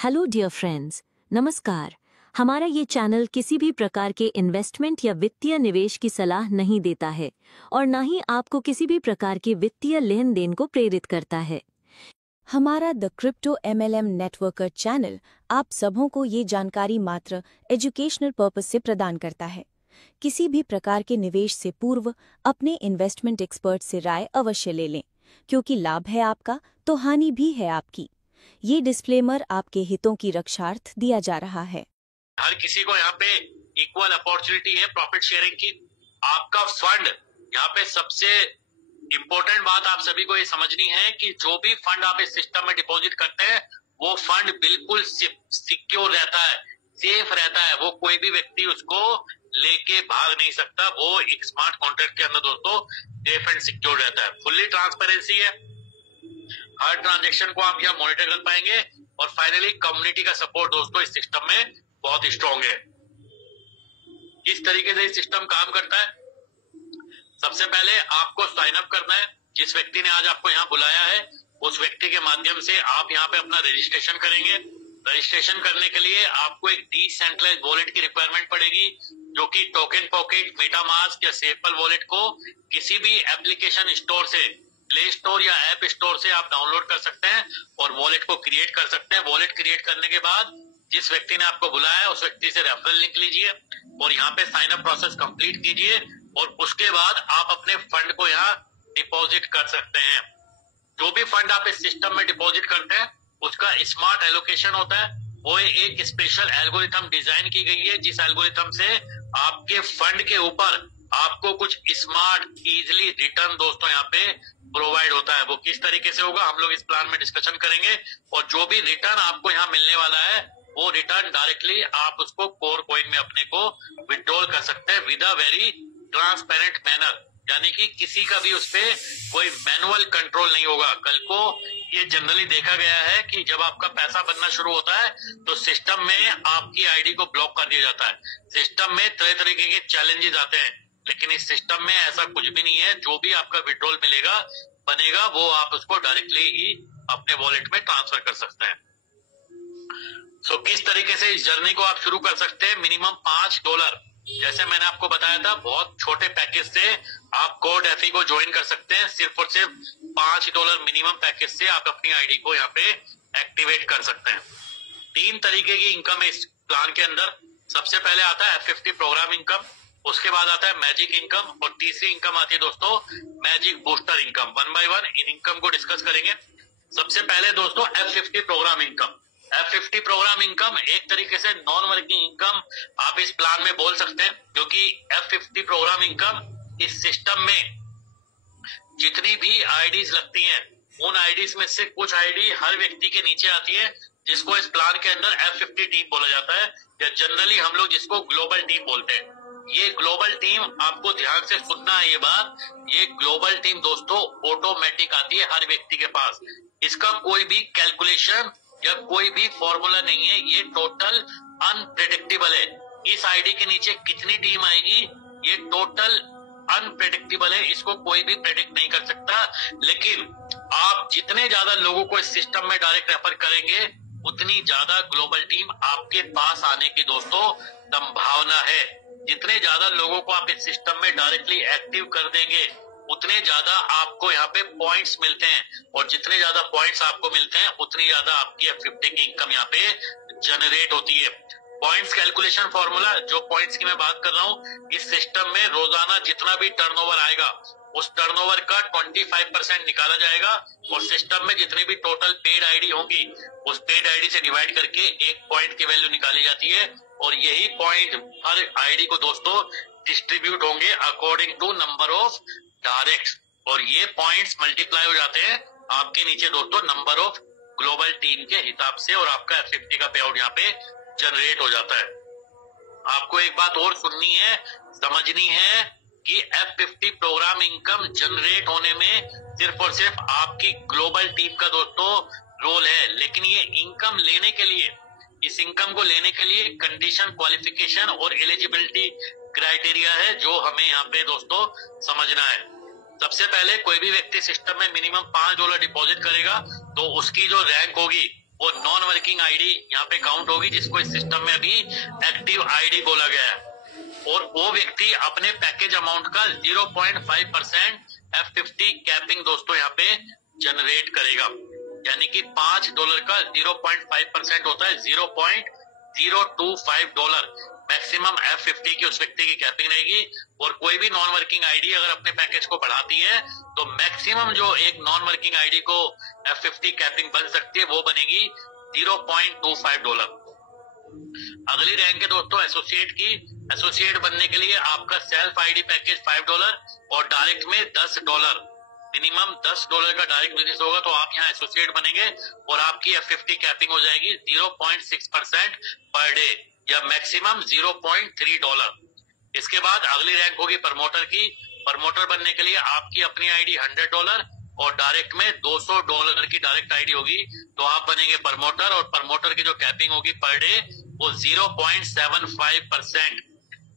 Hello dear friends, नमस्कार। हमारा ये चैनल किसी भी प्रकार के इन्वेस्टमेंट या वित्तीय निवेश की सलाह नहीं देता है और न ही आपको किसी भी प्रकार के वित्तीय लेन देन को प्रेरित करता है। हमारा the crypto MLM networker channel आप सबों को ये जानकारी मात्र एजुकेशनल पर्पस से प्रदान करता है। किसी भी प्रकार के निवेश से पूर्व अपने इन्वेस्टमेंट एक्सपर्ट से राय अवश्य ले लें, क्योंकि लाभ है आपका तो हानि भी है आपकी। ये डिस्क्लेमर आपके हितों की रक्षार्थ दिया जा रहा है। हर किसी को यहाँ पे इक्वल अपॉर्चुनिटी है प्रॉफिट शेयरिंग की। आपका फंड यहाँ पे सबसे इम्पोर्टेंट बात आप सभी को ये समझनी है कि जो भी फंड आप इस सिस्टम में डिपॉजिट करते हैं वो फंड बिल्कुल सिक्योर रहता है, सेफ रहता है। वो कोई भी व्यक्ति उसको लेके भाग नहीं सकता। वो एक स्मार्ट कॉन्ट्रैक्ट के अंदर दोस्तों सेफ एंड सिक्योर रहता है। फुल्ली ट्रांसपेरेंसी है, हर ट्रांजेक्शन को आप यहाँ मॉनिटर कर पाएंगे। और फाइनली कम्युनिटी का सपोर्ट दोस्तों इस सिस्टम में बहुत स्ट्रॉन्ग है। किस तरीके से ये सिस्टम काम करता है, सबसे पहले आपको साइन अप करना है। जिस व्यक्ति ने आज आपको यहाँ बुलाया है उस व्यक्ति के माध्यम से आप यहाँ पे अपना रजिस्ट्रेशन करेंगे। रजिस्ट्रेशन करने के लिए आपको एक डिसेंट्रलाइज्ड वॉलेट की रिक्वायरमेंट पड़ेगी, जो कि टोकन पॉकेट, मेटामास्क या सेफल वॉलेट को किसी भी एप्लीकेशन स्टोर से, प्ले स्टोर या ऐप स्टोर से आप डाउनलोड कर सकते हैं और वॉलेट को क्रिएट कर सकते हैं। वॉलेट क्रिएट करने के बाद जिस व्यक्ति ने आपको बुलाया है उस व्यक्ति से रेफरल लिंक लीजिए और यहाँ पे साइन अप प्रोसेस कंप्लीट कीजिए और उसके बाद आप अपने फंड को यहाँ डिपॉजिट कर सकते हैं। जो भी फंड आप इस सिस्टम में डिपॉजिट करते हैं उसका स्मार्ट एलोकेशन होता है। वो एक स्पेशल एल्गोरिथम डिजाइन की गई है, जिस एल्गोरिथम से आपके फंड के ऊपर आपको कुछ स्मार्ट इजिली रिटर्न दोस्तों यहाँ पे प्रोवाइड होता है। वो किस तरीके से होगा हम लोग इस प्लान में डिस्कशन करेंगे। और जो भी रिटर्न आपको यहाँ मिलने वाला है वो रिटर्न डायरेक्टली आप उसको कोर कॉइन में अपने को विड्रॉल कर सकते हैं with a very transparent manner, यानी कि किसी का भी उस पर कोई मैनुअल कंट्रोल नहीं होगा। कल को ये जनरली देखा गया है कि जब आपका पैसा बनना शुरू होता है तो सिस्टम में आपकी आईडी को ब्लॉक कर दिया जाता है। सिस्टम में तरह तरीके के चैलेंजेस आते हैं, लेकिन इस सिस्टम में ऐसा कुछ भी नहीं है। जो भी आपका विड्रॉल मिलेगा बनेगा वो आप उसको डायरेक्टली ही अपने वॉलेट में ट्रांसफर कर सकते हैं। सो किस तरीके से इस जर्नी को आप शुरू कर सकते हैं। मिनिमम $5, जैसे मैंने आपको बताया था, बहुत छोटे पैकेज से आप कोड एफई को ज्वाइन कर सकते हैं। सिर्फ और सिर्फ $5 मिनिमम पैकेज से आप अपनी आईडी को यहाँ पे एक्टिवेट कर सकते हैं। 3 तरीके की इनकम है इस प्लान के अंदर। सबसे पहले आता है F50 प्रोग्राम इनकम, उसके बाद आता है मैजिक इनकम और तीसरी इनकम आती है दोस्तों मैजिक बूस्टर इनकम। 1 बाय 1 इन इनकम को डिस्कस करेंगे। सबसे पहले दोस्तों F50 programme income. F50 programme income एक तरीके से नॉन वर्किंग इनकम आप इस प्लान में बोल सकते हैं, क्योंकि F50 प्रोग्राम इनकम इस सिस्टम में जितनी भी आईडीज लगती हैं उन आईडीज में से कुछ आईडी हर व्यक्ति के नीचे आती है, जिसको इस प्लान के अंदर F50 टीम बोला जाता है, या जनरली हम लोग जिसको ग्लोबल टीम बोलते हैं। ये ग्लोबल टीम, आपको ध्यान से सुनना है ये बात, ये ग्लोबल टीम दोस्तों ऑटोमेटिक आती है हर व्यक्ति के पास। इसका कोई भी कैलकुलेशन या कोई भी फॉर्मूला नहीं है, ये टोटल अनप्रेडिक्टेबल है। इस आईडी के नीचे कितनी टीम आएगी ये टोटल अनप्रेडिक्टेबल है, इसको कोई भी प्रेडिक्ट नहीं कर सकता। लेकिन आप जितने ज्यादा लोगों को इस सिस्टम में डायरेक्ट रेफर करेंगे उतनी ज्यादा ग्लोबल टीम आपके पास आने की दोस्तों संभावना है। जितने ज्यादा लोगों को आप इस सिस्टम में डायरेक्टली एक्टिव कर देंगे उतने ज्यादा आपको यहाँ पे पॉइंट्स मिलते हैं, और जितने ज्यादा पॉइंट्स आपको मिलते हैं उतनी ज्यादा आपकी F50 की इनकम यहाँ पे जनरेट होती है। पॉइंट्स कैलकुलेशन फॉर्मूला, जो पॉइंट्स की मैं बात कर रहा हूँ, इस सिस्टम में रोजाना जितना भी टर्नओवर आएगा उस टर्नओवर का 25% निकाला जाएगा और सिस्टम में जितनी भी टोटल पेड आईडी होंगी उस पेड आईडी से डिवाइड करके एक पॉइंट की वैल्यू निकाली जाती है, और यही पॉइंट हर आईडी को दोस्तों डिस्ट्रीब्यूट होंगे according to number of directs, और ये पॉइंट्स मल्टीप्लाई हो जाते हैं आपके नीचे दोस्तों नंबर ऑफ ग्लोबल टीम के हिसाब से, और आपका F50 का पे आउट यहाँ पे जनरेट हो जाता है। आपको एक बात और सुननी है, समझनी है कि F50 प्रोग्राम इनकम जनरेट होने में सिर्फ और सिर्फ आपकी ग्लोबल टीम का दोस्तों रोल है। लेकिन ये इनकम लेने के लिए, इस इनकम को लेने के लिए कंडीशन, क्वालिफिकेशन और एलिजिबिलिटी क्राइटेरिया है जो हमें यहाँ पे दोस्तों समझना है। सबसे पहले कोई भी व्यक्ति सिस्टम में मिनिमम $5 डिपॉजिट करेगा तो उसकी जो रैंक होगी वो नॉन वर्किंग आईडी यहाँ पे काउंट होगी, जिसको इस सिस्टम में अभी एक्टिव आईडी बोला गया है। और वो व्यक्ति अपने पैकेज अमाउंट का 0.5% F50 कैपिंग दोस्तों यहाँ पे जनरेट करेगा, यानी कि $5 का 0.5% होता है $0.025 मैक्सिमम F50 की उस व्यक्ति की कैपिंग रहेगी। और कोई भी नॉन वर्किंग आईडी अगर अपने पैकेज को बढ़ाती है तो मैक्सिमम जो एक नॉन वर्किंग आईडी को F50 कैपिंग बन सकती है वो बनेगी $0.25। अगली रैंक है दोस्तों एसोसिएट की। एसोसिएट बनने के लिए आपका सेल्फ आईडी पैकेज $5 और डायरेक्ट में $10, मिनिमम $10 का डायरेक्ट बिजनेस होगा तो आप यहाँ एसोसिएट बनेंगे और आपकी F50 कैपिंग हो जाएगी 0.6% पर डे या मैक्सिमम $0.3। इसके बाद अगली रैंक होगी प्रमोटर की। प्रमोटर बनने के लिए आपकी अपनी आईडी $100 और डायरेक्ट में $200 की डायरेक्ट आईडी होगी तो आप बनेंगे प्रमोटर। और प्रमोटर की जो कैपिंग होगी पर डे वो 0.75%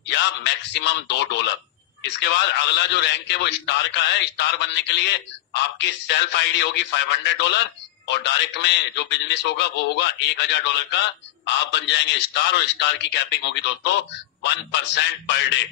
या मैक्सिमम $2। इसके बाद अगला जो रैंक है वो स्टार का है। स्टार बनने के लिए आपकी सेल्फ आईडी होगी $500 और डायरेक्ट में जो बिजनेस होगा वो होगा $1000 का। आप बन जाएंगे स्टार और स्टार की कैपिंग होगी दोस्तों 1% पर डे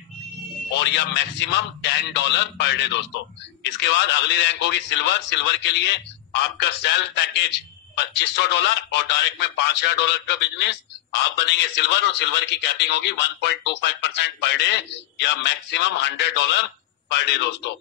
और या मैक्सिमम $10 पर डे दोस्तों। इसके बाद अगली रैंक होगी सिल्वर। सिल्वर के लिए आपका सेल्फ पैकेज $2500 और डायरेक्ट में $5000 का बिजनेस, आप बनेंगे सिल्वर और सिल्वर की कैपिंग होगी 1.25% पर डे या मैक्सिमम $100 पर डे दोस्तों।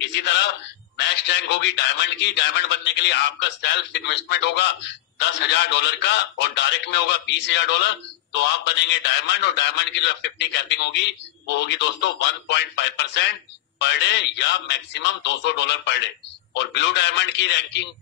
इसी तरह नेक्स्ट रैंक होगी डायमंड की। डायमंड बनने के लिए आपका सेल्फ इन्वेस्टमेंट होगा $10,000 का और डायरेक्ट में होगा $20,000 तो आप बनेंगे डायमंड और डायमंड की जो F50 कैपिंग होगी वो होगी दोस्तों 1.5% पर डे या मैक्सिमम $200 पर डे। और ब्लू डायमंड की रैंकिंग,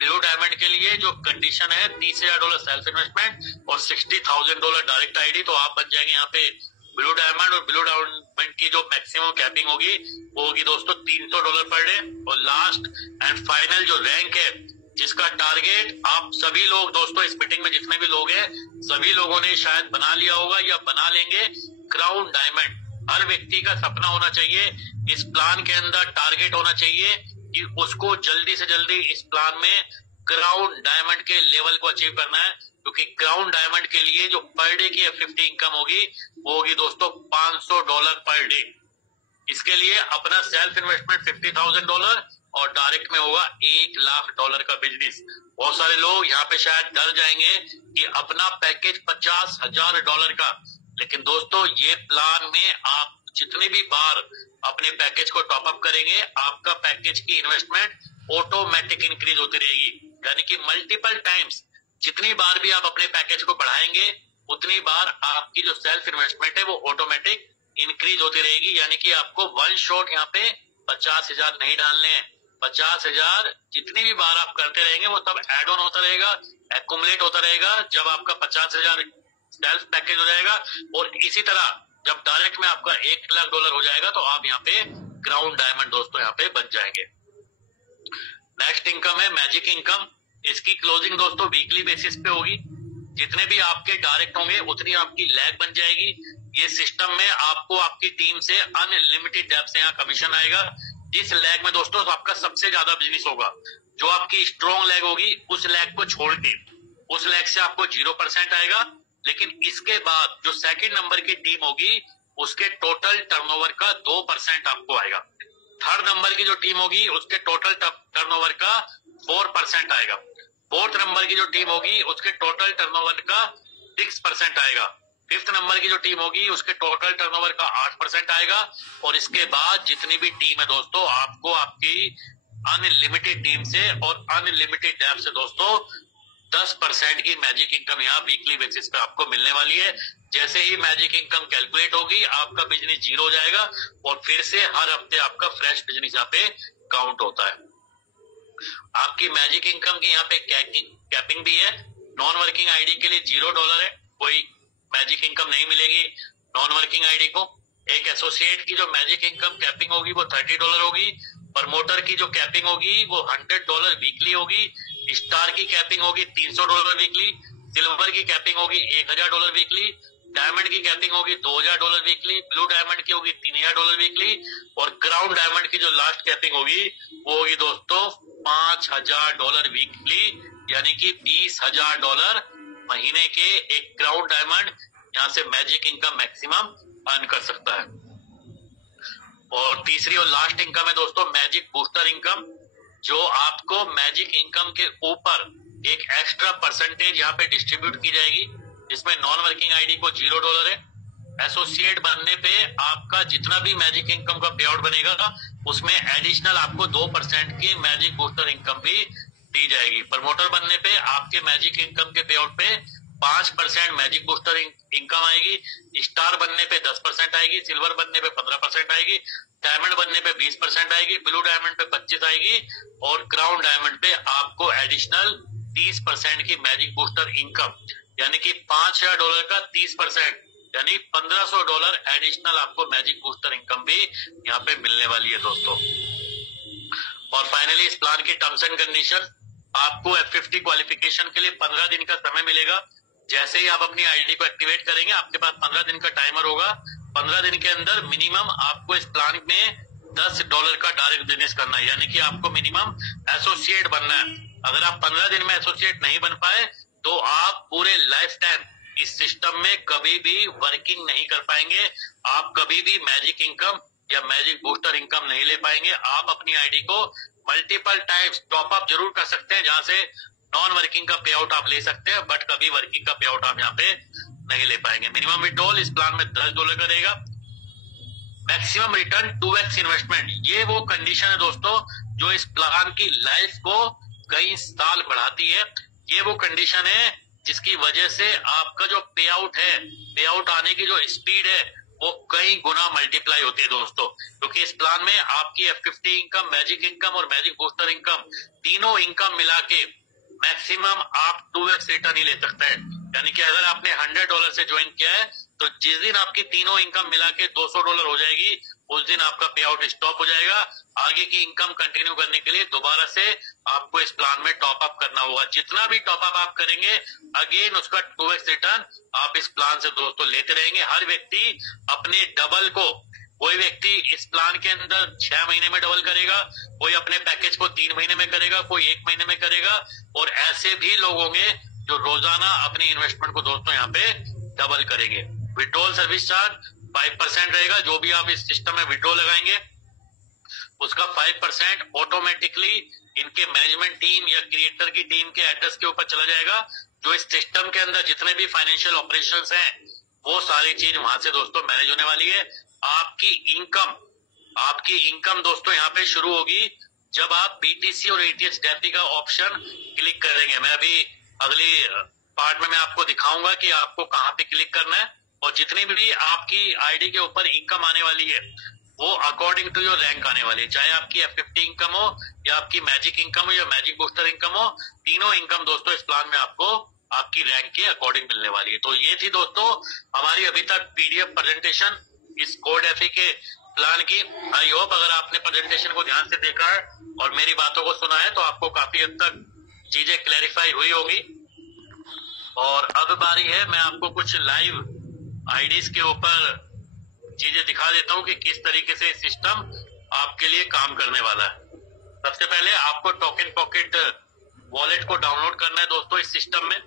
ब्लू डायमंड के लिए जो कंडीशन है $30,000 सेल्फ इन्वेस्टमेंट और $60,000 डायरेक्ट आईडी तो आप बन जाएंगे यहाँ पे ब्लू डायमंड। और ब्लू डायमंड की जो मैक्सिमम कैपिंग होगी वो होगी दोस्तों $300 पर डे। और लास्ट एंड फाइनल जो रैंक है जिसका टारगेट आप सभी लोग दोस्तों इस मीटिंग में जितने भी लोग हैं सभी लोगों ने शायद बना लिया होगा या बना लेंगे, क्राउन डायमंड। हर व्यक्ति का सपना होना चाहिए, इस प्लान के अंदर टारगेट होना चाहिए कि उसको जल्दी से जल्दी इस प्लान में क्राउन डायमंड के लेवल को अचीव करना है, क्योंकि क्राउन डायमंड के लिए जो पर डे की F50 इनकम होगी वो होगी दोस्तों $500 पर डे। इसके लिए अपना सेल्फ इन्वेस्टमेंट $50,000 और डायरेक्ट में होगा $1,00,000 का बिजनेस। बहुत सारे लोग यहाँ पे शायद डर जाएंगे कि अपना पैकेज $50,000 का, लेकिन दोस्तों ये प्लान में आप जितने भी बार अपने पैकेज को टॉप अप करेंगे आपका पैकेज की इन्वेस्टमेंट ऑटोमेटिक इंक्रीज होती रहेगी, यानी कि मल्टीपल टाइम्स जितनी बार भी आप अपने पैकेज को बढ़ाएंगे उतनी बार आपकी जो सेल्फ इन्वेस्टमेंट है वो ऑटोमेटिक इंक्रीज होती रहेगी। यानी कि आपको वन शॉट यहाँ पे 50,000 नहीं डालने हैं, 50,000 जितनी भी बार आप करते रहेंगे वो सब एड ऑन होता रहेगा, एक्युमुलेट होता रहेगा जब आपका 50,000 सेल्फ पैकेज हो जाएगा। और इसी तरह जब डायरेक्ट में आपका $1,00,000 हो जाएगा तो आप यहाँ पे क्राउन डायमंड दोस्तों यहाँ पे बन जाएंगे। नेक्स्ट इनकम है मैजिक इनकम। इसकी क्लोजिंग दोस्तों वीकली बेसिस पे होगी। जितने भी आपके डायरेक्ट होंगे उतनी आपकी लैग बन जाएगी। ये सिस्टम में आपको आपकी टीम से अनलिमिटेड डेप्थ से यहाँ कमीशन आएगा। जिस लैग में दोस्तों आपका सबसे ज्यादा बिजनेस होगा, जो आपकी स्ट्रॉन्ग लैग होगी उस लैग को छोड़ के उस लैग से आपको 0% आएगा। लेकिन इसके बाद जो सेकंड नंबर की टीम होगी उसके टोटल टर्नओवर का 2% आपको आएगा। थर्ड नंबर की जो टीम होगी उसके टोटल टर्नओवर का 4% आएगा। फोर्थ नंबर की जो टीम होगी उसके टोटल टर्नओवर का 6% आएगा। फिफ्थ नंबर की जो टीम होगी उसके टोटल टर्नओवर का 8% आएगा। और इसके बाद जितनी भी टीम है दोस्तों आपको आपकी अनलिमिटेड टीम से और अनलिमिटेड डेप्थ से दोस्तों 10% की मैजिक इनकम यहाँ वीकली बेसिस पे आपको मिलने वाली है। जैसे ही मैजिक इनकम कैलकुलेट होगी आपका बिजनेस 0 हो जाएगा और फिर से हर हफ्ते आपका फ्रेश बिजनेस यहाँ पे काउंट होता है। आपकी मैजिक इनकम की यहाँ पे कैपिंग भी है। नॉन वर्किंग आईडी के लिए $0 है, कोई मैजिक इनकम नहीं मिलेगी नॉन वर्किंग आईडी को। एक एसोसिएट की जो मैजिक इनकम कैपिंग होगी वो $30 होगी। प्रमोटर की जो कैपिंग होगी वो $100 वीकली होगी। स्टार की कैपिंग होगी $300 वीकली। सिल्वर की कैपिंग होगी $1,000 वीकली। डायमंड की कैपिंग होगी $2,000 वीकली। ब्लू डायमंड की होगी $3,000 वीकली। और क्राउन डायमंड की जो लास्ट कैपिंग होगी वो होगी दोस्तों $5,000 वीकली, यानी कि $20,000 महीने के एक क्राउन डायमंड यहाँ से मैजिक इनकम मैक्सिमम अर्न कर सकता है। और तीसरी और लास्ट इनकम है दोस्तों मैजिक बूस्टर इनकम, जो आपको मैजिक इनकम के ऊपर एक एक्स्ट्रा परसेंटेज यहाँ पे डिस्ट्रीब्यूट की जाएगी, जिसमें नॉन वर्किंग आईडी को $0 है। एसोसिएट बनने पे आपका जितना भी मैजिक इनकम का पे आउट बनेगा उसमें एडिशनल आपको 2% की मैजिक बूस्टर इनकम भी दी जाएगी। प्रमोटर बनने पे आपके मैजिक इनकम के पे आउट पे 5% मैजिक बूस्टर इनकम आएगी, स्टार बनने पे 10% आएगी, सिल्वर बनने पे 15% आएगी, डायमंड बनने पे 20% आएगी, ब्लू डायमंड पे 25 आएगी और क्राउन डायमंड पे आपको एडिशनल 30% की मैजिक बूस्टर इनकम, यानी कि $5,000 का 30%, यानी $1,500 एडिशनल आपको मैजिक बूस्टर इनकम भी यहाँ पे मिलने वाली है दोस्तों। और फाइनली इस प्लान की टर्म्स एंड कंडीशन, आपको F50 क्वालिफिकेशन के लिए 15 दिन का समय मिलेगा। जैसे ही आप अपनी आईडी को एक्टिवेट करेंगे आपके पास 15 दिन का टाइमर होगा। 15 दिन के अंदर मिनिमम आपको इस प्लान में $10 का डायरेक्ट बिजनेस करना है, यानी कि आपको मिनिमम एसोसिएट बनना है। अगर आप 15 दिन में एसोसिएट नहीं बन पाए तो आप पूरे लाइफ टाइम इस सिस्टम में कभी भी वर्किंग नहीं कर पाएंगे, आप कभी भी मैजिक इनकम या मैजिक बूस्टर इनकम नहीं ले पाएंगे। आप अपनी आईडी को मल्टीपल टाइम्स टॉप अप जरूर कर सकते हैं, जहां से नॉन वर्किंग का पे आउट आप ले सकते हैं, बट कभी वर्किंग का पे आउट आप यहाँ पे नहीं ले पाएंगे। मिनिमम विड्रॉल इस प्लान में $10 का रहेगा। मैक्सिमम रिटर्न 2x इन्वेस्टमेंट, ये वो कंडीशन है दोस्तों जो इस प्लान की लाइफ को कई साल बढ़ाती है। ये वो कंडीशन है जिसकी वजह से आपका जो पे आउट है, पे आउट आने की जो स्पीड है वो कई गुना मल्टीप्लाई होती है दोस्तों, क्योंकि इस प्लान में आपकी F50 इनकम, मैजिक इनकम और मैजिक बूस्टर इनकम, तीनों इनकम मिला के मैक्सिमम आप 2x रिटर्न ही ले सकते हैं। यानी कि अगर आपने $100 से ज्वाइन किया है तो जिस दिन आपकी तीनों इनकम मिला के $200 हो जाएगी, उस दिन आपका पे आउट स्टॉप हो जाएगा। आगे की इनकम कंटिन्यू करने के लिए दोबारा से आपको इस प्लान में टॉप अप करना होगा। जितना भी टॉप अप आप करेंगे अगेन उसका 2x रिटर्न आप इस प्लान से दोस्तों लेते रहेंगे। हर व्यक्ति अपने डबल को, कोई व्यक्ति इस प्लान के अंदर 6 महीने में डबल करेगा, कोई अपने पैकेज को 3 महीने में करेगा, कोई 1 महीने में करेगा, और ऐसे भी लोग होंगे जो रोजाना अपनी इन्वेस्टमेंट को दोस्तों यहाँ पे डबल करेंगे। विड्रॉल सर्विस चार्ज 5% रहेगा। जो भी आप इस सिस्टम में विड्रॉल लगाएंगे उसका 5% ऑटोमेटिकली इनके मैनेजमेंट टीम या क्रिएटर की टीम के एड्रेस के ऊपर चला जाएगा। जो इस सिस्टम के अंदर जितने भी फाइनेंशियल ऑपरेशंस हैं वो सारी चीज वहां से दोस्तों मैनेज होने वाली है। आपकी इनकम दोस्तों यहाँ पे शुरू होगी जब आप BTC और ATH डेफी का ऑप्शन क्लिक करेंगे। मैं अभी अगली पार्ट में मैं आपको दिखाऊंगा कि आपको कहाँ पे क्लिक करना है, और जितनी भी आपकी आईडी के ऊपर इनकम आने वाली है वो अकॉर्डिंग टू योर रैंक आने वाली है। चाहे आपकी F50 इनकम हो या आपकी मैजिक इनकम हो या मैजिक बूस्टर इनकम हो, तीनों इनकम दोस्तों इस प्लान में आपको आपकी रैंक के अकॉर्डिंग मिलने वाली है। तो ये थी दोस्तों हमारी अभी तक PDF प्रेजेंटेशन इस कोड एफी के प्लान की। आई होप अगर आपने प्रेजेंटेशन को ध्यान से देखा है और मेरी बातों को सुना है तो आपको काफी हद तक चीजें क्लैरिफाई हुई होगी। और अब बारी है मैं आपको कुछ लाइव आईडीज के ऊपर चीजें दिखा देता हूं कि किस तरीके से सिस्टम आपके लिए काम करने वाला है। सबसे पहले आपको टोकन पॉकेट वॉलेट को डाउनलोड करना है दोस्तों। इस सिस्टम में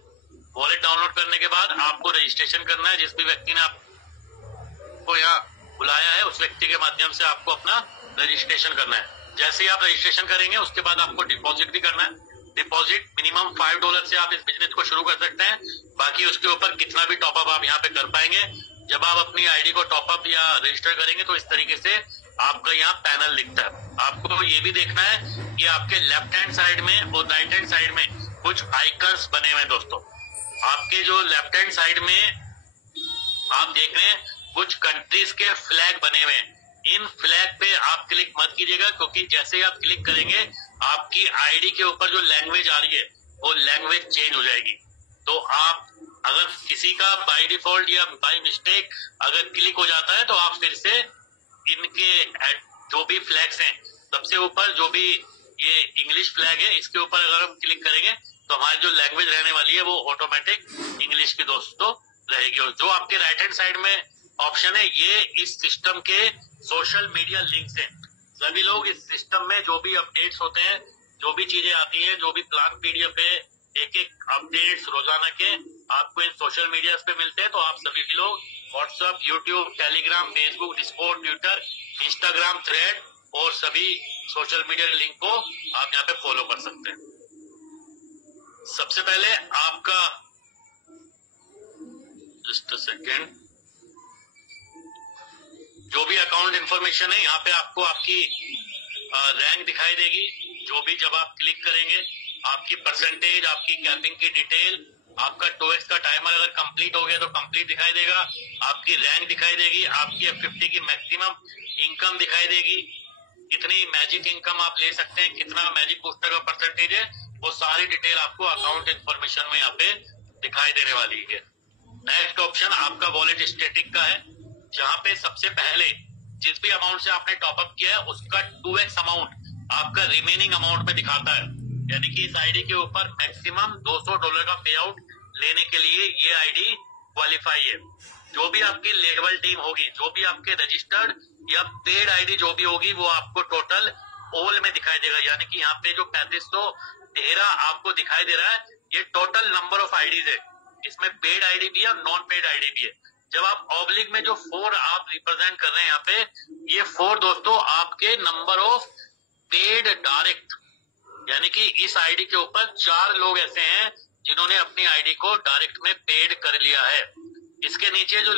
वॉलेट डाउनलोड करने के बाद आपको रजिस्ट्रेशन करना है। जिस भी व्यक्ति ने आपको यहाँ बुलाया है उस व्यक्ति के माध्यम से आपको अपना रजिस्ट्रेशन करना है। जैसे ही आप रजिस्ट्रेशन करेंगे उसके बाद आपको डिपॉजिट भी करना है। डिपॉजिट मिनिमम $5 से आप इस बिजनेस को शुरू कर सकते हैं। बाकी उसके ऊपर कितना भी टॉपअप आप यहाँ पे कर पाएंगे। जब आप अपनी आईडी को टॉपअप या रजिस्टर करेंगे तो इस तरीके से आपका यहाँ पैनल दिखता है। आपको ये भी देखना है कि आपके लेफ्ट हैंड साइड में और राइट हैंड साइड में कुछ आइकन्स बने हुए हैं दोस्तों। आपके जो लेफ्ट हैंड साइड में आप देख रहे हैं कुछ कंट्रीज के फ्लैग बने हुए हैं। इन फ्लैग पे आप क्लिक मत कीजिएगा, क्योंकि जैसे ही आप क्लिक करेंगे आपकी आईडी के ऊपर जो लैंग्वेज आ रही है वो लैंग्वेज चेंज हो जाएगी। तो आप अगर किसी का बाय डिफॉल्ट या बाय मिस्टेक अगर क्लिक हो जाता है तो आप फिर से इनके जो भी फ्लैग्स हैं सबसे ऊपर जो भी ये इंग्लिश फ्लैग है इसके ऊपर अगर हम क्लिक करेंगे तो हमारी जो लैंग्वेज रहने वाली है वो ऑटोमेटिक इंग्लिश की दोस्तों रहेगी। और जो आपके राइट हैंड साइड में ऑप्शन है ये इस सिस्टम के सोशल मीडिया लिंक्स हैं। सभी लोग इस सिस्टम में जो भी अपडेट्स होते हैं, जो भी चीजें आती हैं, जो भी प्लान पीडीएफ है, एक एक अपडेट्स रोजाना के आपको इन सोशल मीडिया पे मिलते हैं। तो आप सभी लोग WhatsApp, YouTube, Telegram, Facebook, Discord, Twitter, Instagram, thread और सभी सोशल मीडिया लिंक को आप यहाँ पे फॉलो कर सकते हैं। सबसे पहले आपका जस्ट अ सेकेंड, जो भी अकाउंट इंफॉर्मेशन है यहाँ पे आपको आपकी रैंक दिखाई देगी। जो भी जब आप क्लिक करेंगे आपकी परसेंटेज, आपकी कैपिंग की डिटेल, आपका 2x का टाइमर अगर कंप्लीट हो गया तो कंप्लीट दिखाई देगा, आपकी रैंक दिखाई देगी, आपकी F50 की मैक्सिमम इनकम दिखाई देगी, कितनी मैजिक इनकम आप ले सकते हैं, कितना मैजिक बूस्टर का परसेंटेज है, वो सारी डिटेल आपको अकाउंट इंफॉर्मेशन में यहाँ पे दिखाई देने वाली है। नेक्स्ट ऑप्शन आपका वॉलेट स्टेटिक का है, जहाँ पे सबसे पहले जिस भी अमाउंट से आपने टॉपअप किया है उसका 2x अमाउंट आपका रिमेनिंग अमाउंट में दिखाता है। यानी कि इस आईडी के ऊपर मैक्सिमम $200 का पे आउट लेने के लिए ये आईडी क्वालिफाई है। जो भी आपकी लेवल टीम होगी, जो भी आपके रजिस्टर्ड या पेड आईडी जो भी होगी, वो आपको टोटल ऑल में दिखाई देगा। यानी कि यहाँ पे जो 3513 आपको दिखाई दे रहा है, ये टोटल नंबर ऑफ आईडीज है। इसमें पेड आईडी भी है और नॉन पेड आईडी भी है। जब आप ऑब्लिक में जो 4 आप रिप्रेजेंट कर रहे हैं यहाँ पे, ये 4 दोस्तों आपके नंबर ऑफ पेड डायरेक्ट, यानी कि इस आईडी के ऊपर 4 लोग ऐसे हैं जिन्होंने अपनी आईडी को डायरेक्ट में पेड कर लिया है। इसके नीचे जो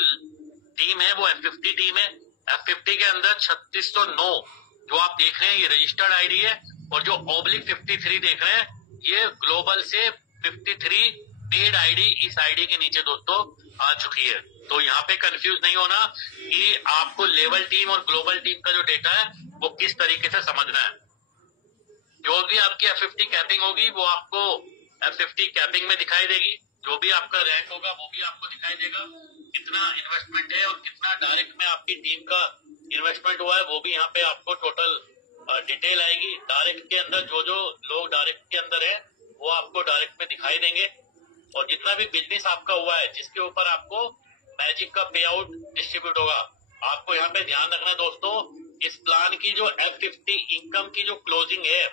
टीम है वो F50 टीम है। F50 के अंदर 3609 जो आप देख रहे हैं ये रजिस्टर्ड आईडी है, और जो ऑब्लिक 53 देख रहे हैं ये ग्लोबल से 53 पेड आईडी इस आईडी के नीचे दोस्तों आ चुकी है। तो यहाँ पे कंफ्यूज नहीं होना कि आपको लेवल टीम और ग्लोबल टीम का जो डेटा है वो किस तरीके से समझना है। जो भी आपकी F50 कैपिंग होगी वो आपको F50 कैपिंग में दिखाई देगी। जो भी आपका रैंक होगा वो भी आपको दिखाई देगा। कितना इन्वेस्टमेंट है और कितना डायरेक्ट में आपकी टीम का इन्वेस्टमेंट हुआ है वो भी यहाँ पे आपको टोटल डिटेल आएगी। डायरेक्ट के अंदर जो जो लोग डायरेक्ट के अंदर है वो आपको डायरेक्ट में दिखाई देंगे, और जितना भी बिजनेस आपका हुआ है जिसके ऊपर आपको मैजिक का पे आउट डिस्ट्रीब्यूट होगा। आपको यहाँ पे ध्यान रखना दोस्तों, इस प्लान की जो F50 इनकम की जो क्लोजिंग है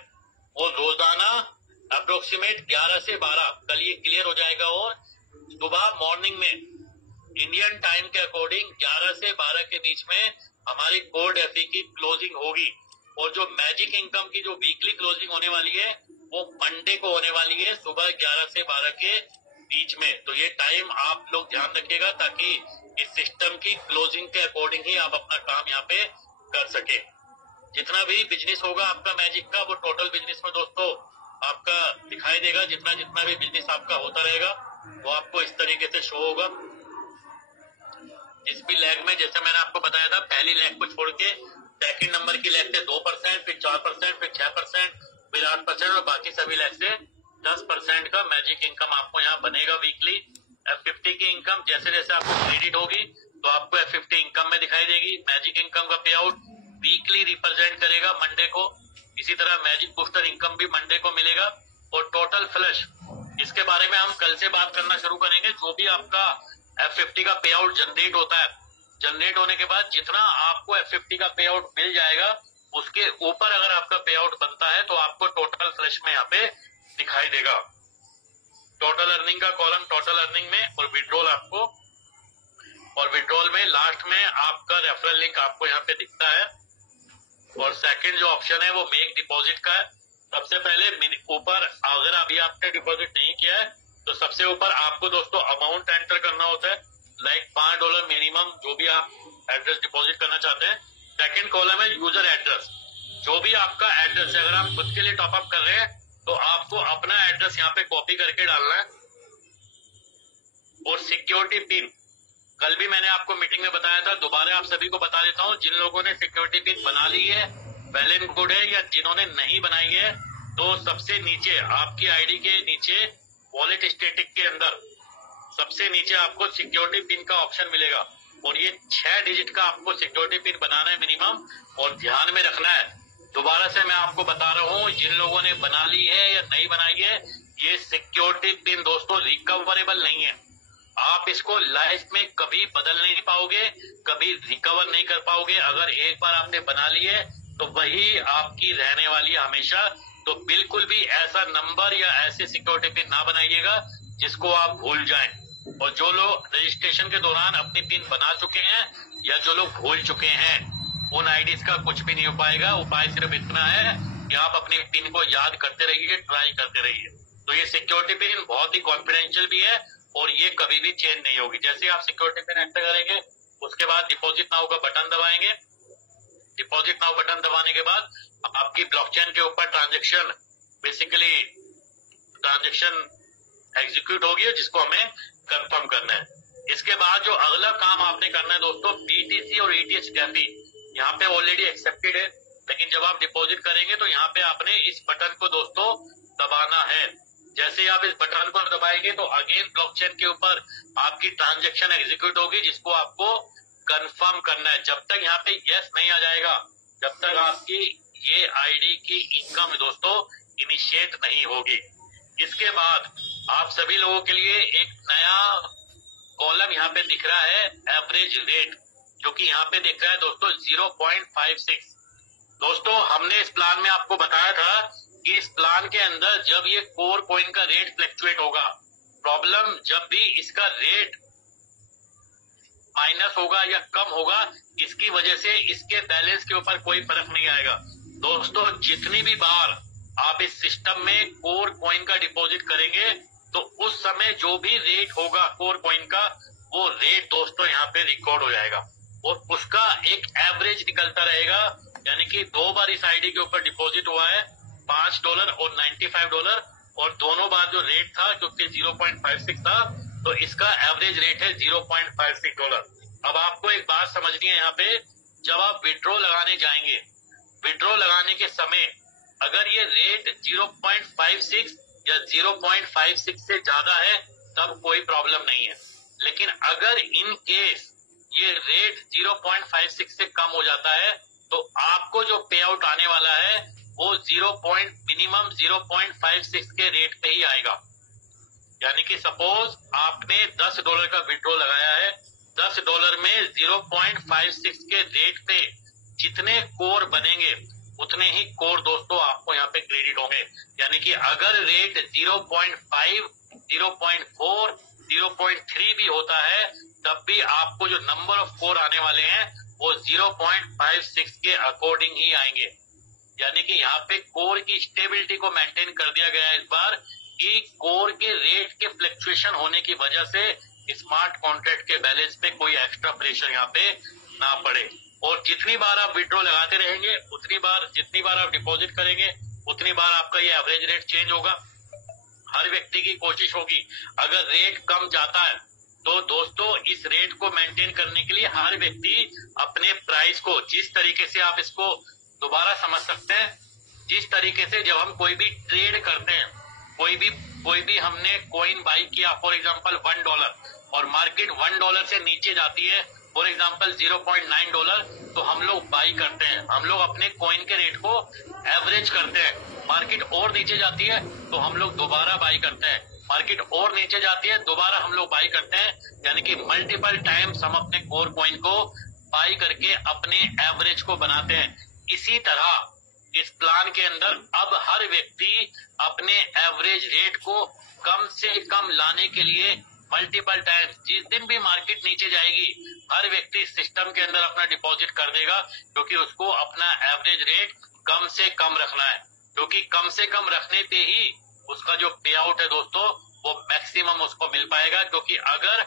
वो रोजाना अप्रोक्सीमेट 11 से 12, कल ये क्लियर हो जाएगा, और सुबह मॉर्निंग में इंडियन टाइम के अकॉर्डिंग 11 से 12 के बीच में हमारी कोड FE की क्लोजिंग होगी। और जो मैजिक इनकम की जो वीकली क्लोजिंग होने वाली है वो मंडे को होने वाली है सुबह 11 से 12 के बीच में। तो ये टाइम आप लोग ध्यान रखिएगा ताकि इस सिस्टम की क्लोजिंग के अकॉर्डिंग ही आप अपना काम यहाँ पे कर सके। जितना भी बिजनेस होगा आपका मैजिक का वो टोटल बिजनेस में दोस्तों आपका दिखाई देगा। जितना जितना भी बिजनेस आपका होता रहेगा वो आपको इस तरीके से शो होगा। जिस भी लेग में, जैसे मैंने आपको बताया था, पहली लेग को छोड़ के सेकंड नंबर की लेग से 2%, फिर 4%, फिर 6%, फिर 8% और बाकी सभी लेग से 10% का मैजिक इनकम आपको यहाँ बनेगा वीकली। F50 की इनकम जैसे जैसे आपको क्रेडिट होगी तो आपको F50 इनकम में दिखाई देगी। मैजिक इनकम का पे आउट वीकली रिप्रेजेंट करेगा मंडे को। इसी तरह मैजिक बूस्टर इनकम भी मंडे को मिलेगा। और टोटल फ्लश, इसके बारे में हम कल से बात करना शुरू करेंगे। जो भी आपका F50 का पे आउट जनरेट होता है, जनरेट होने के बाद जितना आपको F50 का पे आउट मिल जाएगा उसके ऊपर अगर आपका पे आउट बनता है तो आपको टोटल फ्लश में यहाँ पे दिखाई देगा। टोटल अर्निंग का कॉलम टोटल अर्निंग में, और विड्रॉल आपको, और विड्रॉल में लास्ट में आपका रेफरल लिंक आपको यहाँ पे दिखता है। और सेकंड जो ऑप्शन है वो मेक डिपॉजिट का है। सबसे पहले ऊपर अगर अभी आपने डिपॉजिट नहीं किया है तो सबसे ऊपर आपको दोस्तों अमाउंट एंटर करना होता है, लाइक $5 मिनिमम जो भी आप एड्रेस डिपॉजिट करना चाहते हैं। सेकंड कॉलम है यूजर एड्रेस। जो भी आपका एड्रेस है, अगर आप खुद के लिए टॉपअप कर रहे हैं तो आपको अपना एड्रेस यहाँ पे कॉपी करके डालना है। और सिक्योरिटी पिन, कल भी मैंने आपको मीटिंग में बताया था, दोबारा आप सभी को बता देता हूँ। जिन लोगों ने सिक्योरिटी पिन बना ली है, वेल एंड गुड है, या जिन्होंने नहीं बनाई है तो सबसे नीचे आपकी आईडी के नीचे वॉलेट स्टेटिक के अंदर सबसे नीचे आपको सिक्योरिटी पिन का ऑप्शन मिलेगा। और ये 6 डिजिट का आपको सिक्योरिटी पिन बनाना है मिनिमम, और ध्यान में रखना है, दोबारा से मैं आपको बता रहा हूँ, जिन लोगों ने बना ली है या नहीं बनाई है, ये सिक्योरिटी पिन दोस्तों रिकवरेबल नहीं है। आप इसको लाइफ में कभी बदल नहीं पाओगे, कभी रिकवर नहीं कर पाओगे। अगर एक बार आपने बना ली है तो वही आपकी रहने वाली है हमेशा। तो बिल्कुल भी ऐसा नंबर या ऐसे सिक्योरिटी पिन ना बनाइएगा जिसको आप भूल जाएं। और जो लोग रजिस्ट्रेशन के दौरान अपनी पिन बना चुके हैं या जो लोग भूल चुके हैं, उन आईडीज का कुछ भी नहीं हो पाएगा। उपाय सिर्फ इतना है कि आप अपनी पिन को याद करते रहिए, ट्राई करते रहिए। तो ये सिक्योरिटी पिन बहुत ही कॉन्फिडेंशियल भी है और ये कभी भी चेंज नहीं होगी। जैसे आप सिक्योरिटी पिन एंटर करेंगे उसके बाद डिपॉजिट नाउ का बटन दबाएंगे। डिपॉजिट नाउ बटन दबाने के बाद आपकी ब्लॉकचेन के ऊपर ट्रांजेक्शन एग्जीक्यूट होगी जिसको हमें कंफर्म करना है। इसके बाद जो अगला काम आपने करना है दोस्तों, BTC और ETH डेफी यहाँ पे ऑलरेडी एक्सेप्टेड है, लेकिन जब आप डिपॉजिट करेंगे तो यहाँ पे आपने इस बटन को दोस्तों दबाना है। जैसे ही आप इस बटन को दबाएंगे तो अगेन ब्लॉकचेन के ऊपर आपकी ट्रांजेक्शन एग्जीक्यूट होगी जिसको आपको कंफर्म करना है। जब तक यहाँ पे यस नहीं आ जाएगा, जब तक आपकी ये आईडी की इनकम दोस्तों इनिशिएट नहीं होगी। इसके बाद आप सभी लोगों के लिए एक नया कॉलम यहाँ पे दिख रहा है, एवरेज रेट, जो कि यहाँ पे दिख रहा है दोस्तों 0.56। दोस्तों हमने इस प्लान में आपको बताया था कि इस प्लान के अंदर जब ये कोर कॉइन का रेट फ्लक्चुएट होगा, प्रॉब्लम जब भी इसका रेट माइनस होगा या कम होगा, इसकी वजह से इसके बैलेंस के ऊपर कोई फर्क नहीं आएगा। दोस्तों जितनी भी बार आप इस सिस्टम में कोर कॉइन का डिपॉजिट करेंगे तो उस समय जो भी रेट होगा कोर कॉइन का, वो रेट दोस्तों यहाँ पे रिकॉर्ड हो जाएगा और उसका एक एवरेज निकलता रहेगा। यानी कि 2 बार इस आईडी के ऊपर डिपॉजिट हुआ है, $5 और $95, और दोनों बार जो रेट था क्योंकि 0.56 था तो इसका एवरेज रेट है $0.56। अब आपको एक बात समझनी है यहाँ पे, जब आप विड्रॉ लगाने जाएंगे, विड्रॉ लगाने के समय अगर ये रेट 0.56 या 0.56 से ज्यादा है तब कोई प्रॉब्लम नहीं है, लेकिन अगर इन केस ये रेट 0.56 से कम हो जाता है तो आपको जो पे आउट आने वाला है वो मिनिमम 0.56 के रेट पे ही आएगा। यानी कि सपोज आपने $10 का विड्रॉ लगाया है, $10 में 0.56 के रेट पे जितने कोर बनेंगे उतने ही कोर दोस्तों आपको यहाँ पे क्रेडिट होंगे। यानी कि अगर रेट 0.5, 0.4, 0.3 भी होता है तब भी आपको जो नंबर ऑफ कोर आने वाले हैं वो 0.56 के अकॉर्डिंग ही आएंगे। यानी कि यहाँ पे कोर की स्टेबिलिटी को मेंटेन कर दिया गया है इस बार, कि कोर के रेट के फ्लक्चुएशन होने की वजह से स्मार्ट कॉन्ट्रैक्ट के बैलेंस पे कोई एक्स्ट्रा प्रेशर यहाँ पे ना पड़े। और जितनी बार आप विड्रॉ लगाते रहेंगे जितनी बार आप डिपॉजिट करेंगे उतनी बार आपका ये एवरेज रेट चेंज होगा। हर व्यक्ति की कोशिश होगी, अगर रेट कम जाता है तो दोस्तों इस रेट को मेंटेन करने के लिए हर व्यक्ति अपने प्राइस को, जिस तरीके से आप इसको दोबारा समझ सकते हैं, जिस तरीके से जब हम कोई भी ट्रेड करते हैं, कोई भी हमने कॉइन बाई किया फॉर एग्जांपल $1 और मार्केट $1 से नीचे जाती है फॉर एग्जांपल $0.9, तो हम लोग बाई करते हैं, हम लोग अपने कॉइन के रेट को एवरेज करते हैं। मार्केट और नीचे जाती है तो हम लोग दोबारा बाई करते हैं, मार्केट और नीचे जाती है दोबारा हम लोग बाई करते हैं। यानी कि मल्टीपल टाइम्स हम अपने कोर कॉइन को बाई करके अपने एवरेज को बनाते हैं। इसी तरह इस प्लान के अंदर अब हर व्यक्ति अपने एवरेज रेट को कम से कम लाने के लिए मल्टीपल टाइम्स, जिस दिन भी मार्केट नीचे जाएगी हर व्यक्ति इस सिस्टम के अंदर अपना डिपॉजिट कर देगा, क्योंकि उसको अपना एवरेज रेट कम से कम रखना है। क्योंकि कम से कम रखने पे ही उसका जो पे आउट है दोस्तों वो मैक्सिमम उसको मिल पाएगा। क्योंकि अगर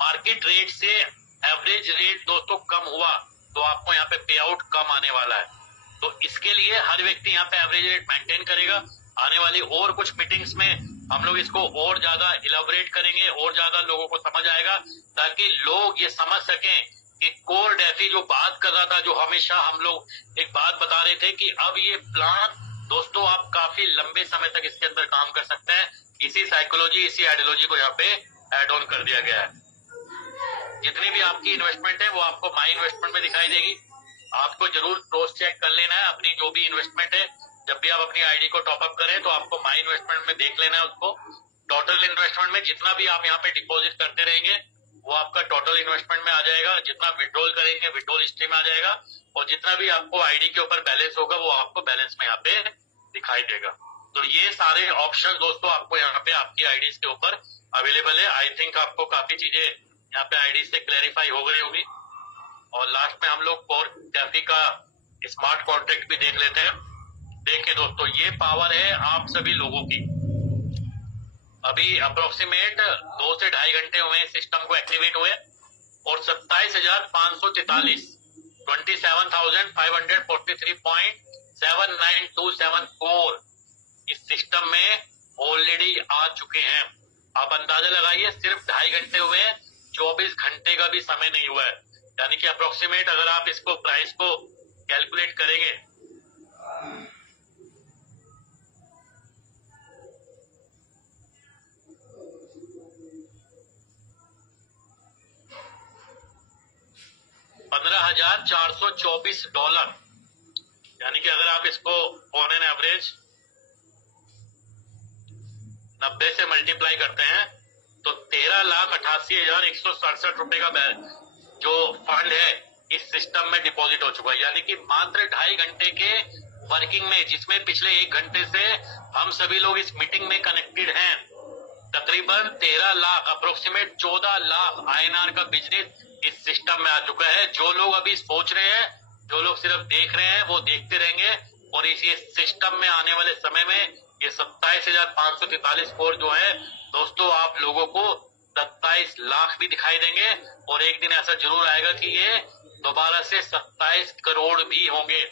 मार्केट रेट से एवरेज रेट दोस्तों कम हुआ तो आपको यहाँ पे पे आउट कम आने वाला है। तो इसके लिए हर व्यक्ति यहाँ पे एवरेज रेट मेंटेन करेगा। आने वाली और कुछ मीटिंग्स में हम लोग इसको और ज्यादा इलाबोरेट करेंगे, और ज्यादा लोगों को समझ आएगा, ताकि लोग ये समझ सकें कि कोर डेफी जो बात कर रहा था, जो हमेशा हम लोग एक बात बता रहे थे कि अब ये प्लान दोस्तों आप काफी लंबे समय तक इसके अंदर काम कर सकते हैं। इसी साइकोलॉजी, इसी आइडियोलॉजी को यहाँ पे एड ऑन कर दिया गया है। जितनी भी आपकी इन्वेस्टमेंट है वो आपको माई इन्वेस्टमेंट में दिखाई देगी। आपको जरूर क्रॉस चेक कर लेना है अपनी जो भी इन्वेस्टमेंट है। जब भी आप अपनी आईडी को टॉपअप करें तो आपको माई इन्वेस्टमेंट में देख लेना है उसको। टोटल इन्वेस्टमेंट में जितना भी आप यहाँ पे डिपॉजिट करते रहेंगे वो आपका टोटल इन्वेस्टमेंट में आ जाएगा। जितना विड्रॉल करेंगे विड्रॉल हिस्ट्री में आ जाएगा, और जितना भी आपको आईडी के ऊपर बैलेंस होगा वो आपको बैलेंस में यहाँ पे दिखाई देगा। तो ये सारे ऑप्शन दोस्तों आपको यहाँ पे आपकी आईडीज के ऊपर अवेलेबल है। आई थिंक आपको काफी चीजें यहाँ पे आईडी से क्लैरिफाई हो गई होगी। और लास्ट में हम लोग कोर कैफी का स्मार्ट कॉन्ट्रैक्ट भी देख लेते हैं। देखिए दोस्तों, ये पावर है आप सभी लोगों की। अभी अप्रोक्सीमेट 2 से 2.5 घंटे हुए सिस्टम को एक्टिवेट हुए, और 27,543 27,543.7927 करोड़ इस सिस्टम में ऑलरेडी आ चुके हैं। आप अंदाजा लगाइए, सिर्फ 2.5 घंटे हुए हैं, 24 घंटे का भी समय नहीं हुआ है। यानी कि अप्रोक्सीमेट अगर आप इसको प्राइस को कैलकुलेट करेंगे, $15,424, यानी कि अगर आप इसको ऑन एन एवरेज 90 से मल्टीप्लाई करते हैं तो 13,88,167 रुपए का जो फंड है इस सिस्टम में डिपॉजिट हो चुका है। यानी कि मात्र 2.5 घंटे के वर्किंग में, जिसमें पिछले 1 घंटे से हम सभी लोग इस मीटिंग में कनेक्टेड हैं, तकरीबन 13 लाख अप्रोक्सीमेट 14 लाख INR का बिजनेस इस सिस्टम में आ चुका है। जो लोग अभी सोच रहे हैं, जो लोग सिर्फ देख रहे हैं, वो देखते रहेंगे, और इस सिस्टम में आने वाले समय में ये 27,543 करोड़ जो है दोस्तों, आप लोगों को 27 लाख भी दिखाई देंगे, और एक दिन ऐसा जरूर आएगा कि ये दोबारा से 27 करोड़ भी होंगे।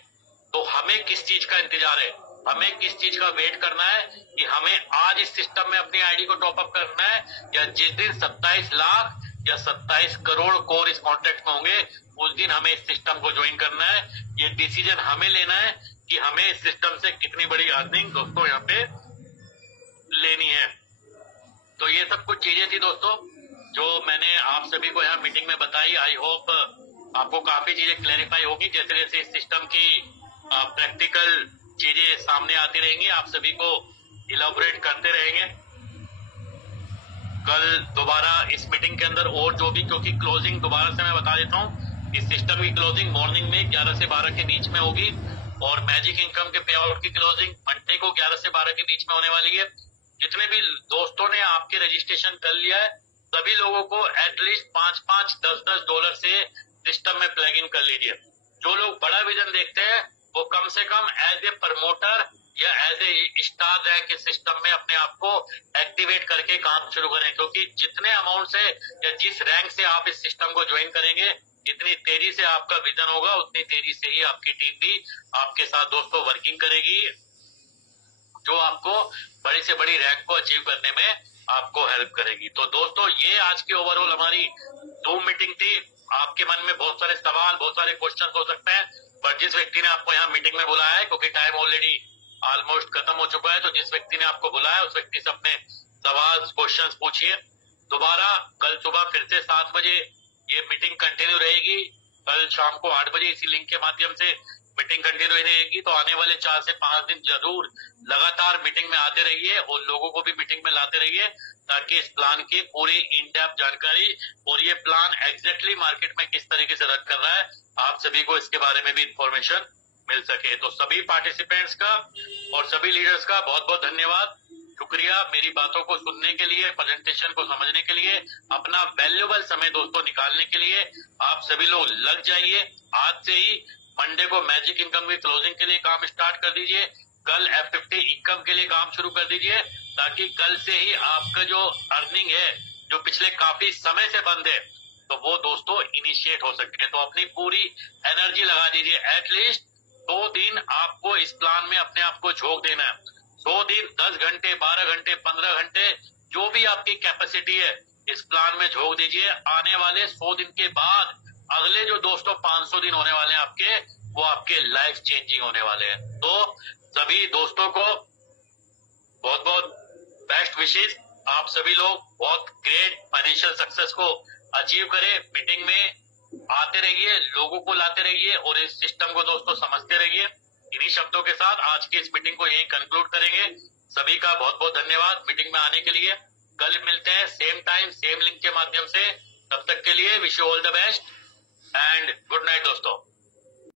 तो हमें किस चीज का इंतजार है, हमें किस चीज का वेट करना है कि हमें आज इस सिस्टम में अपनी आईडी को टॉपअप करना है, या जिस दिन 27 लाख या 27 करोड़ कोर इस कॉन्ट्रैक्ट में होंगे उस दिन हमें इस सिस्टम को ज्वाइन करना है। ये डिसीजन हमें लेना है कि हमें इस सिस्टम से कितनी बड़ी अर्निंग दोस्तों यहाँ पे लेनी है। तो ये सब कुछ चीजें थी दोस्तों जो मैंने आप सभी को यहाँ मीटिंग में बताई। आई होप आपको काफी चीजें क्लैरिफाई होगी। जैसे जैसे इस सिस्टम की प्रैक्टिकल चीजें सामने आती रहेंगी, आप सभी को इलाबोरेट करते रहेंगे। कल दोबारा इस मीटिंग के अंदर और जो भी, क्योंकि क्लोजिंग दोबारा से मैं बता देता हूँ, इस सिस्टम की क्लोजिंग मॉर्निंग में 11 से 12 के बीच में होगी, और मैजिक इनकम के पे आउट की क्लोजिंग मंडे को 11 से 12 के बीच में होने वाली है। जितने भी दोस्तों ने आपके रजिस्ट्रेशन कर लिया है, सभी लोगों को एटलीस्ट 5-5, 10-10 डॉलर से सिस्टम में प्लग इन कर लीजिए। जो लोग बड़ा विजन देखते हैं वो कम से कम एज ए प्रमोटर या एज ए स्टार रैंक के सिस्टम में अपने आप को एक्टिवेट करके काम शुरू करें, क्योंकि जितने अमाउंट से या जिस रैंक से आप इस सिस्टम को ज्वाइन करेंगे, जितनी तेजी से आपका विजन होगा उतनी तेजी से ही आपकी टीम भी आपके साथ दोस्तों वर्किंग करेगी, जो आपको बड़ी से बड़ी रैंक को अचीव करने में आपको हेल्प करेगी। तो दोस्तों ये आज की ओवरऑल हमारी 2 मीटिंग थी। आपके मन में बहुत सारे सवाल, बहुत सारे क्वेश्चन हो सकते हैं, पर जिस व्यक्ति ने आपको यहाँ मीटिंग में बुलाया है, क्योंकि टाइम ऑलरेडी ऑलमोस्ट खत्म हो चुका है, तो जिस व्यक्ति ने आपको बुलाया उस व्यक्ति से अपने सवाल क्वेश्चन पूछिए। दोबारा कल सुबह फिर से 7 बजे ये मीटिंग कंटिन्यू रहेगी। कल शाम को 8 बजे इसी लिंक के माध्यम से मीटिंग कंटिन्यू रहेगी। तो आने वाले 4 से 5 दिन जरूर लगातार मीटिंग में आते रहिए और लोगों को भी मीटिंग में लाते रहिए, ताकि इस प्लान की पूरी इन डेप्थ जानकारी और ये प्लान एग्जैक्टली मार्केट में किस तरीके से रन कर रहा है, आप सभी को इसके बारे में भी इंफॉर्मेशन मिल सके। तो सभी पार्टिसिपेंट्स का और सभी लीडर्स का बहुत बहुत धन्यवाद, शुक्रिया मेरी बातों को सुनने के लिए, प्रेजेंटेशन को समझने के लिए, अपना वैल्यूएबल समय दोस्तों निकालने के लिए। आप सभी लोग लग जाइए, आज से ही मंडे को मैजिक इनकम की क्लोजिंग के लिए काम स्टार्ट कर दीजिए, कल F50 इनकम के लिए काम शुरू कर दीजिए, ताकि कल से ही आपका जो अर्निंग है, जो पिछले काफी समय से बंद है, तो वो दोस्तों इनिशिएट हो सके। तो अपनी पूरी एनर्जी लगा दीजिए। एटलीस्ट 2 दिन आपको इस प्लान में अपने आप को झोंक देना है। 100 दिन, 10 घंटे, 12 घंटे, 15 घंटे, जो भी आपकी कैपेसिटी है इस प्लान में झोंक दीजिए। आने वाले 100 दिन के बाद अगले जो दोस्तों 500 दिन होने वाले हैं आपके, वो आपके लाइफ चेंजिंग होने वाले हैं। तो सभी दोस्तों को बहुत बहुत बेस्ट विशेष। आप सभी लोग बहुत ग्रेट फाइनेंशियल सक्सेस को अचीव करें। मीटिंग में आते रहिए, लोगों को लाते रहिए और इस सिस्टम को दोस्तों समझते रहिए। इन्हीं शब्दों के साथ आज की इस मीटिंग को यही कंक्लूड करेंगे। सभी का बहुत बहुत धन्यवाद मीटिंग में आने के लिए। कल मिलते हैं सेम टाइम सेम लिंक के माध्यम से। तब तक के लिए wish you all the best and good night दोस्तों।